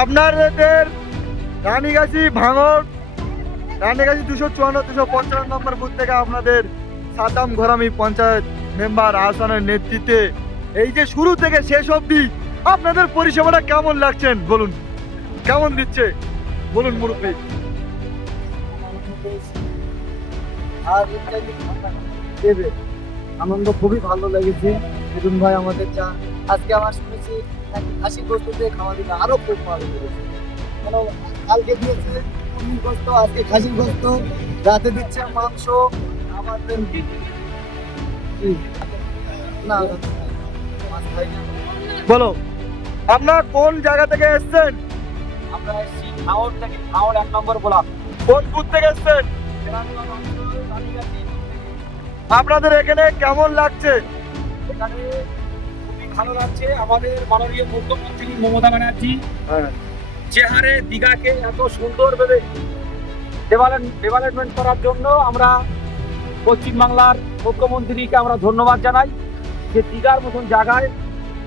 আপনাদের রানীগাছি ভাঙর। রানীগাছি দুশো চুয়ান্ন, দুশো পঞ্চান্ন নম্বর বুথ থেকে আপনাদের সাতাম ঘরামি পঞ্চায়েত মেম্বার আসানের নেতৃত্বে। এই যে শুরু থেকে শেষ অবধি আপনাদের পরিষেবাটা কেমন লাগছেন বলুন? কেমন দিচ্ছে? বলুন মুরব্বী। আনন্দ খুবই ভালো লেগেছে। মিঠুন ভাই আমাদের চা আজকে আমার শুনেছি খাসি গোস্ত দিয়ে খাওয়া দিলে আরও খুব ভালো লেগেছে কেন কালকে দিয়েছে মুরগির গোস্ত আজকে খাসি গোস্ত রাতে দিচ্ছে মাংস আমাদের? না বলো আপনার কোন জায়গা থেকে এসছেন? আমরা এসেছি খাওয়ার থেকে খাওয়ার এক নম্বর বলাম কোন বুথ থেকে এসছেন? আপনাদের এখানে কেমন লাগছে? এখানে ভালো লাগছে। আমাদের মাননীয় মুখ্যমন্ত্রী মমতা ব্যানার্জি হ্যাঁ। যে হারে দীঘাকে এত সুন্দরভাবে ডেভেলপমেন্ট করার জন্য আমরা পশ্চিমবাংলার মুখ্যমন্ত্রীকে আমরা ধন্যবাদ জানাই যে দীঘার মতন জায়গায়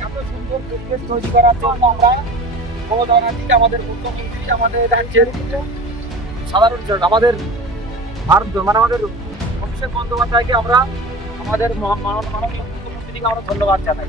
এত সুন্দর পরিবেশ তৈরি করার জন্য আমরা মমতা ব্যানার্জিকে আমাদের মুখ্যমন্ত্রী আমাদের রাজ্যের সাধারণ জন- আমাদের ভারত মানে আমাদের অভিষেক বন্দ্যোপাধ্যায়কে আমরা আমাদের মাননীয় মুখ্যমন্ত্রীকে আমরা ধন্যবাদ জানাই।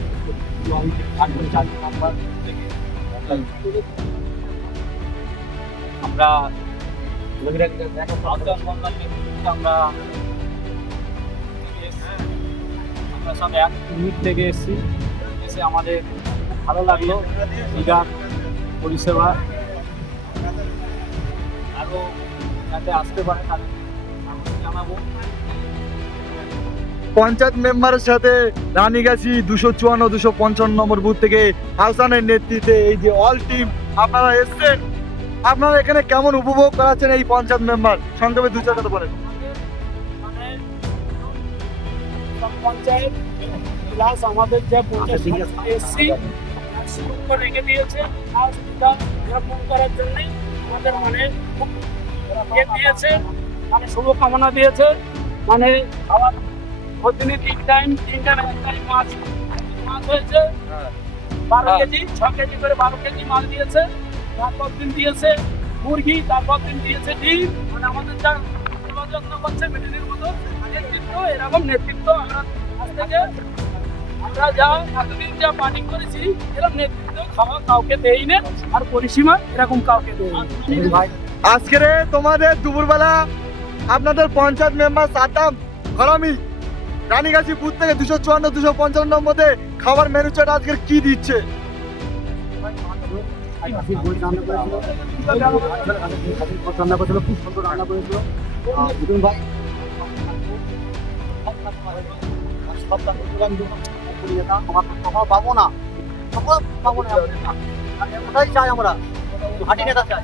নাম্বার থেকে আমরা আমরা আমরা সব এক ইউনিট থেকে এসেছি। এসে আমাদের ভালো লাগল। দীঘার পরিষেবা। আরও যাতে আসতে পারে তাদের জানাব। পঞ্চায়েত মেম্বারের সাথে রানীগাছি দুশো চুয়ান্ন দুশো পঞ্চান্ন নম্বর বুথ থেকে হাসানের নেতৃত্বে এই যে অল টিম আপনারা এসছেন? আপনারা এখানে কেমন উপভোগ করাচ্ছেন এই পঞ্চায়েত মেম্বার? সংক্ষেপে দু চার কথা বলেন। পঞ্চায়েত প্লাস আমাদের যে পঞ্চায়েত এসছি সুরক্ষ রেখে দিয়েছে। করার আমাদের মানে খুব ইয়ে দিয়েছে মানে শুভকামনা দিয়েছে। মানে খাবার প্রতিদিন তিন টাইম তিন টাইম এক টাইম মাছ মাছ হয়েছে। বারো হ্যাঁ। কেজি ছ কেজি করে বারো কেজি মাছ দিয়েছে। তারপর দিন দিয়েছে মুরগি তারপর দিন দিয়েছে ডিম। মানে আমাদের যা সেবা যত্ন করছে মেডিনের মতো নেতৃত্ব এরকম নেতৃত্ব আমরা আজ থেকে। আমরা যা এতদিন যা পানি করেছি এরকম নেতৃত্ব খাওয়া কাউকে দেই না আর পরিসীমা এরকম কাউকে দেই আজকের তোমাদের দুপুরবেলা আপনাদের পঞ্চায়েত মেম্বার সাতাম ঘরামি রানীগাছি বুথ থেকে দুশো চুয়ান্ন, দুশো পঞ্চান্ন মধ্যে খাবার মেনু চার্ট আজকের কি দিচ্ছে? খুব সুন্দর রান্না করেছিল ভাই পাবো না পাবো না চাই আমরা হাঁটি নেতা চাই